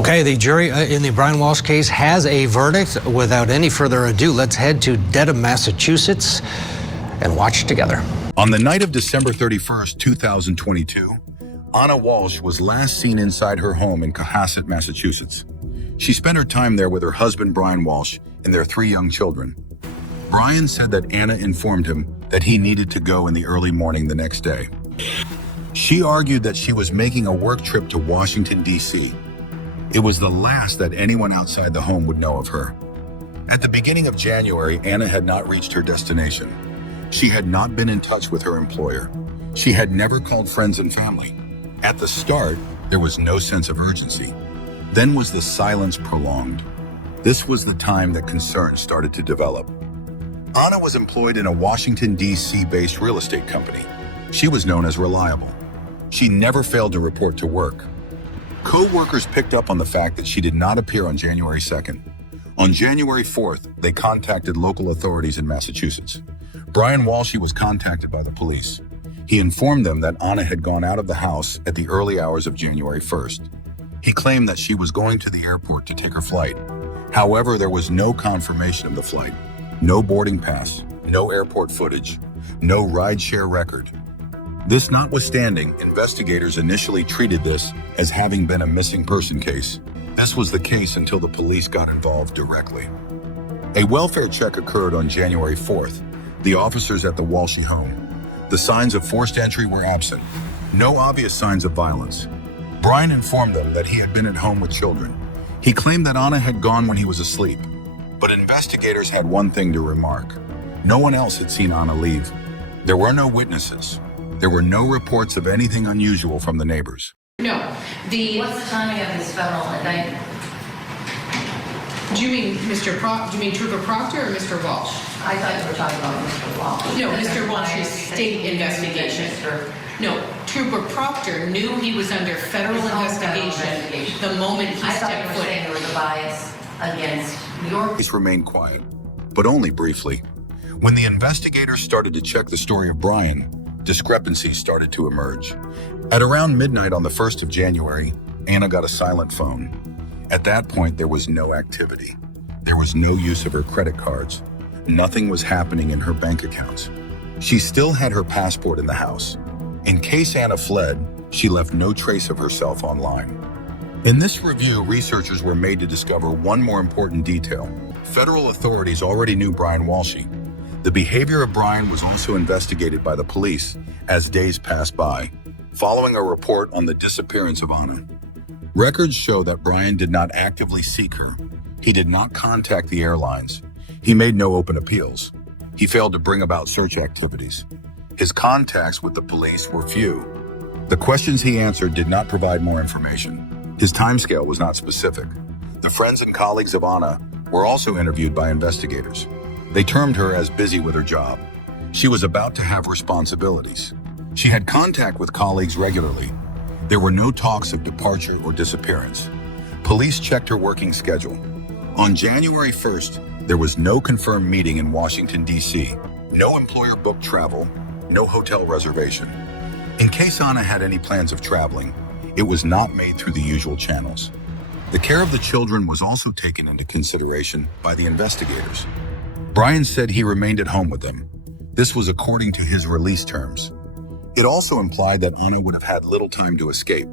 Okay, the jury in the Brian Walshe case has a verdict. Without any further ado, let's head to Dedham, Massachusetts and watch together. On the night of December 31st, 2022, Anna Walshe was last seen inside her home in Cohasset, Massachusetts. She spent her time there with her husband, Brian Walshe, and their 3 young children. Brian said that Anna informed him that he needed to go in the early morning the next day. She argued that she was making a work trip to Washington, D.C. It was the last that anyone outside the home would know of her. At the beginning of January, Anna had not reached her destination. She had not been in touch with her employer. She had never called friends and family. At the start, there was no sense of urgency. Then was the silence prolonged. This was the time that concerns started to develop. Anna was employed in a Washington, D.C.-based real estate company. She was known as reliable. She never failed to report to work. Co-workers picked up on the fact that she did not appear on January 2nd. On January 4th, they contacted local authorities in Massachusetts. Brian Walshe was contacted by the police. He informed them that Anna had gone out of the house at the early hours of January 1st. He claimed that she was going to the airport to take her flight. However, there was no confirmation of the flight, no boarding pass, no airport footage, no rideshare record. This notwithstanding, investigators initially treated this as having been a missing person case. This was the case until the police got involved directly. A welfare check occurred on January 4th. The officers at the Walshe home. The signs of forced entry were absent. No obvious signs of violence. Brian informed them that he had been at home with children. He claimed that Anna had gone when he was asleep. But investigators had one thing to remark. No one else had seen Anna leave. There were no witnesses. There were no reports of anything unusual from the neighbors. No. What's the timing of this federal indictment? Do you mean do you mean Trooper Proctor or Mr. Walshe? I thought you were talking about Mr. Walshe. No, Mr. Walshe's state investigation. No, Trooper Proctor knew he was under federal investigation the moment he stepped foot. There was a bias against your Police remained quiet, but only briefly. When the investigators started to check the story of Brian, discrepancies started to emerge. At around midnight on the 1st of January, Anna got a silent phone. At that point, there was no activity. There was no use of her credit cards. Nothing was happening in her bank accounts. She still had her passport in the house. In case Anna fled, she left no trace of herself online. In this review, researchers were made to discover one more important detail. Federal authorities already knew Brian Walshe. The behavior of Brian was also investigated by the police as days passed by, following a report on the disappearance of Anna. Records show that Brian did not actively seek her. He did not contact the airlines. He made no open appeals. He failed to bring about search activities. His contacts with the police were few. The questions he answered did not provide more information. His timescale was not specific. The friends and colleagues of Anna were also interviewed by investigators. They termed her as busy with her job. She was about to have responsibilities. She had contact with colleagues regularly. There were no talks of departure or disappearance. Police checked her working schedule. On January 1st, there was no confirmed meeting in Washington, D.C., no employer booked travel, no hotel reservation. In case Anna had any plans of traveling, it was not made through the usual channels. The care of the children was also taken into consideration by the investigators. Brian said he remained at home with them. This was according to his release terms. It also implied that Anna would have had little time to escape.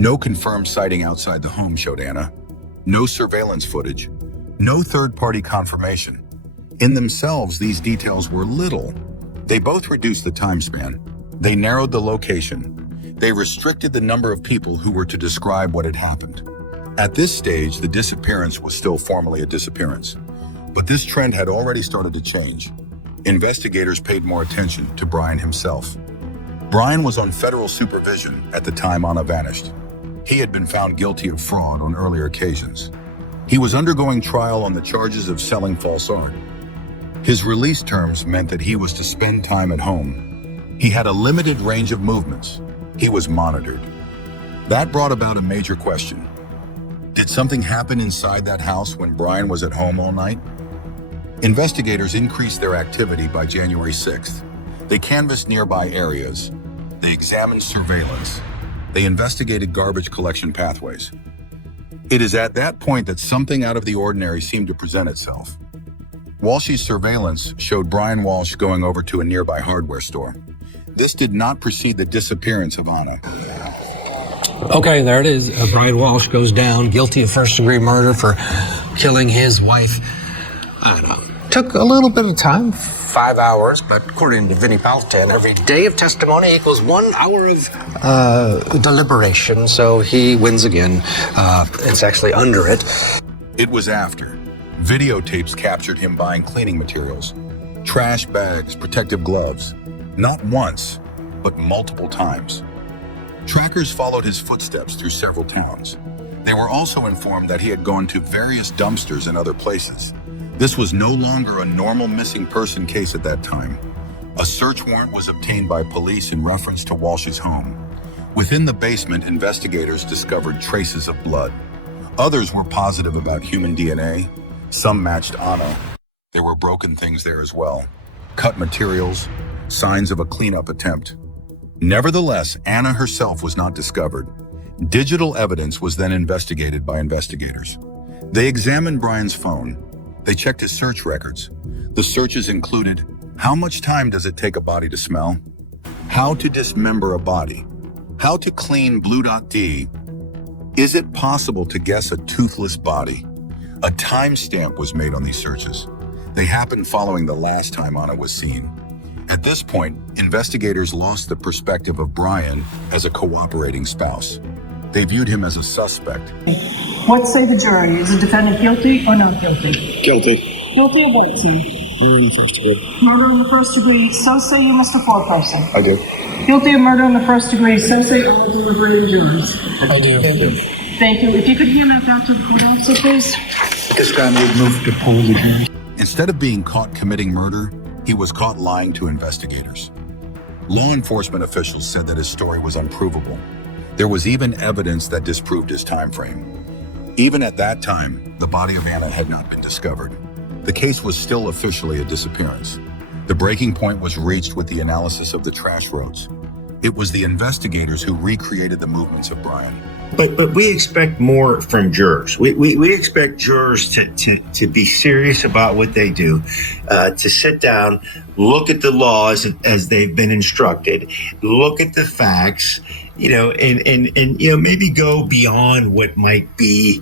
No confirmed sighting outside the home showed Anna. No surveillance footage. No third-party confirmation. In themselves, these details were little. They both reduced the time span. They narrowed the location. They restricted the number of people who were to describe what had happened. At this stage, the disappearance was still formally a disappearance. But this trend had already started to change. Investigators paid more attention to Brian himself. Brian was on federal supervision at the time Anna vanished. He had been found guilty of fraud on earlier occasions. He was undergoing trial on the charges of selling false art. His release terms meant that he was to spend time at home. He had a limited range of movements. He was monitored. That brought about a major question. Did something happen inside that house when Brian was at home all night? Investigators increased their activity by January 6th. They canvassed nearby areas. They examined surveillance. They investigated garbage collection pathways. It is at that point that something out of the ordinary seemed to present itself. Walshe's surveillance showed Brian Walshe going over to a nearby hardware store. This did not precede the disappearance of Anna. Okay, there it is. Brian Walshe goes down, guilty of first-degree murder for killing his wife. I don't know. Took a little bit of time, 5 hours, but according to Vinnie Paltan, every day of testimony equals 1 hour of deliberation, so he wins again. It's actually under it. It was after. Videotapes captured him buying cleaning materials, trash bags, protective gloves. Not once, but multiple times. Trackers followed his footsteps through several towns. They were also informed that he had gone to various dumpsters in other places. This was no longer a normal missing person case at that time. A search warrant was obtained by police in reference to Walshe's home. Within the basement, investigators discovered traces of blood. Others were positive about human DNA. Some matched Anna. There were broken things there as well. Cut materials, signs of a cleanup attempt. Nevertheless, Anna herself was not discovered. Digital evidence was then investigated by investigators. They examined Brian's phone. They checked his search records. The searches included: how much time does it take a body to smell? How to dismember a body? How to clean Blue.D? Is it possible to guess a toothless body? A timestamp was made on these searches. They happened following the last time Anna was seen. At this point, investigators lost the perspective of Brian as a cooperating spouse. They viewed him as a suspect. What say the jury? Is the defendant guilty or not guilty? Guilty. Guilty of what, sir? Murder in the first degree. Murder in the first degree, so say you, Mr. Foreperson. I do. Guilty of murder in the first degree, so say all deliberating jurors. I do. Thank you. If you could hand that back to the court officer, please. This guy would move to pull the jury. Instead of being caught committing murder, he was caught lying to investigators. Law enforcement officials said that his story was unprovable. There was even evidence that disproved his time frame. Even at that time, the body of Anna had not been discovered. The case was still officially a disappearance. The breaking point was reached with the analysis of the trash roads. It was the investigators who recreated the movements of Brian. But we expect more from jurors. We expect jurors to be serious about what they do, to sit down, look at the laws as they've been instructed, look at the facts, and maybe go beyond what might be.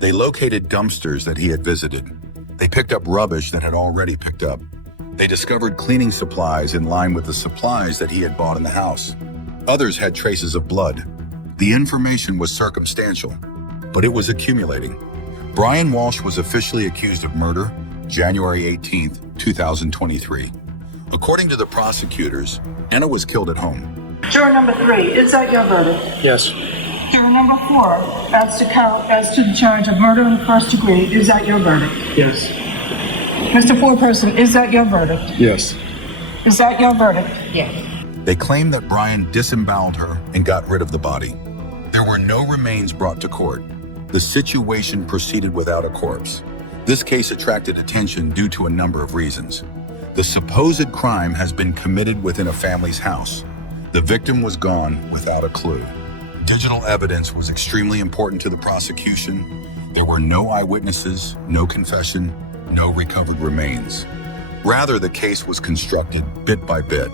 They located dumpsters that he had visited. They picked up rubbish that had already picked up. They discovered cleaning supplies in line with the supplies that he had bought in the house. Others had traces of blood. The information was circumstantial, but it was accumulating. Brian Walshe was officially accused of murder January 18th, 2023. According to the prosecutors, Anna was killed at home. Juror number 3, is that your verdict? Yes. Juror number 4, as to the charge of murder in the first degree, is that your verdict? Yes. Mr. Foreperson, is that your verdict? Yes. Is that your verdict? Yes. They claimed that Brian disemboweled her and got rid of the body. There were no remains brought to court. The situation proceeded without a corpse. This case attracted attention due to a number of reasons. The supposed crime has been committed within a family's house. The victim was gone without a clue. Digital evidence was extremely important to the prosecution. There were no eyewitnesses, no confession, no recovered remains. Rather, the case was constructed bit by bit.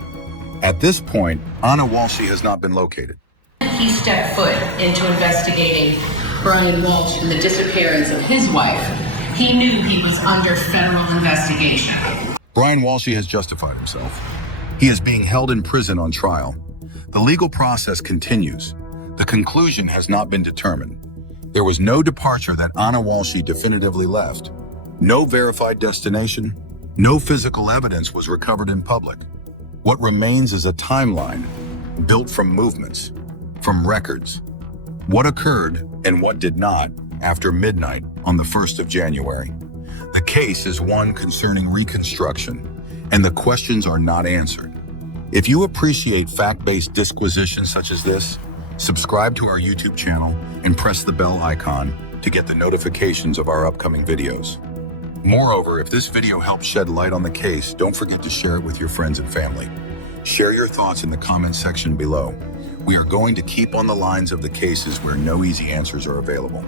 At this point, Anna Walshe has not been located. He stepped foot into investigating Brian Walshe and the disappearance of his wife. He knew he was under federal investigation. Brian Walshe has justified himself. He is being held in prison on trial. The legal process continues. The conclusion has not been determined. There was no departure that Anna Walshe definitively left. No verified destination. No physical evidence was recovered in public. What remains is a timeline built from movements, from records. What occurred and what did not after midnight on the 1st of January. The case is one concerning reconstruction, and the questions are not answered. If you appreciate fact-based disquisitions such as this, subscribe to our YouTube channel and press the bell icon to get the notifications of our upcoming videos. Moreover, if this video helped shed light on the case, don't forget to share it with your friends and family. Share your thoughts in the comment section below. We are going to keep on the lines of the cases where no easy answers are available.